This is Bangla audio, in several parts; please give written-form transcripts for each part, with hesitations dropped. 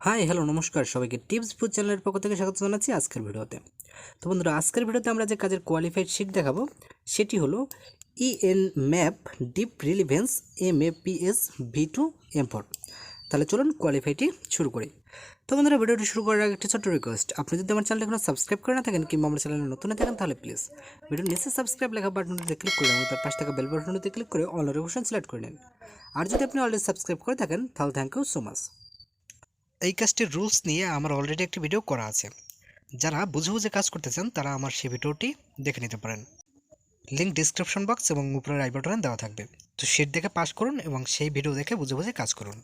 হাই হ্যালো নমস্কার সবাইকে টিপস ফুড চ্যানেলের পক্ষ থেকে স্বাগত জানাচ্ছি আজকের ভিডিওতে। তো বন্ধুরা, আজকের ভিডিওতে আমরা যে কাজের কোয়ালিফাইড শিট দেখাবো সেটি হলো EN map deep relevance MAPSv2 M4। তাহলে চলুন কোয়ালিফাইটি শুরু করি। তো বন্ধুরা, ভিডিওটি শুরু করার আগে একটি ছোট্ট রিকোয়েস্ট, আপনি যদি আমার চ্যানেল এখনো সাবস্ক্রাইব করে না থাকেন কিংবা আমার চ্যানেলে নতুন থাকেন তাহলে প্লিজ ভিডিওর নিচে সাবস্ক্রাইব লেখা বাটনটিতে ক্লিক করে এবং তার পাশে থাকা বেল বাটনটিতে ক্লিক করে অল নোটিফিকেশন সিলেক্ট করে নিন। আর যদি আপনি অলরেডি সাবস্ক্রাইব করে থাকেন তাহলে থ্যাংক ইউ সো মাচ। এই কাজটির রুলস নিয়ে আমার অলরেডি একটি ভিডিও করা আছে, যারা বুঝে বুঝে কাজ করতে চান তারা আমার সেই ভিডিওটি দেখে নিতে পারেন। লিঙ্ক ডিসক্রিপশন বক্স এবং উপরের আই বাটনে দেওয়া থাকবে। তো শিট দেখে পাস করুন এবং সেই ভিডিও দেখে বুঝে বুঝে কাজ করুন।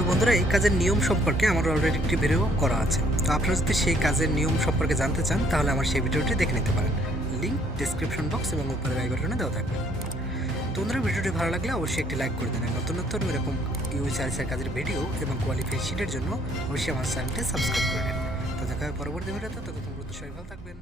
তো বন্ধুরা, এই কাজের নিয়ম সম্পর্কে আমার অলরেডি একটি ভিডিও করা আছে। তো আপনারা যদি সেই কাজের নিয়ম সম্পর্কে জানতে চান তাহলে আমার সেই ভিডিওটি দেখে নিতে পারেন। লিঙ্ক ডিসক্রিপশন বক্স এবং উপরের আই বাটনে দেওয়া থাকবে। তো বন্ধুরা, ভিডিওটি ভালো লাগলে অবশ্যই একটি লাইক করে দেন। নতুন নতুন এরকম ইউএসআরএসের কাজের ভিডিও এবং কোয়ালিফাইড শিটের জন্য অবশ্যই আমার চ্যানেলটি সাবস্ক্রাইব করে নেন। তো দেখা হবে পরবর্তী ভিডিওতে। ততক্ষণ সবাই ভালো থাকবেন।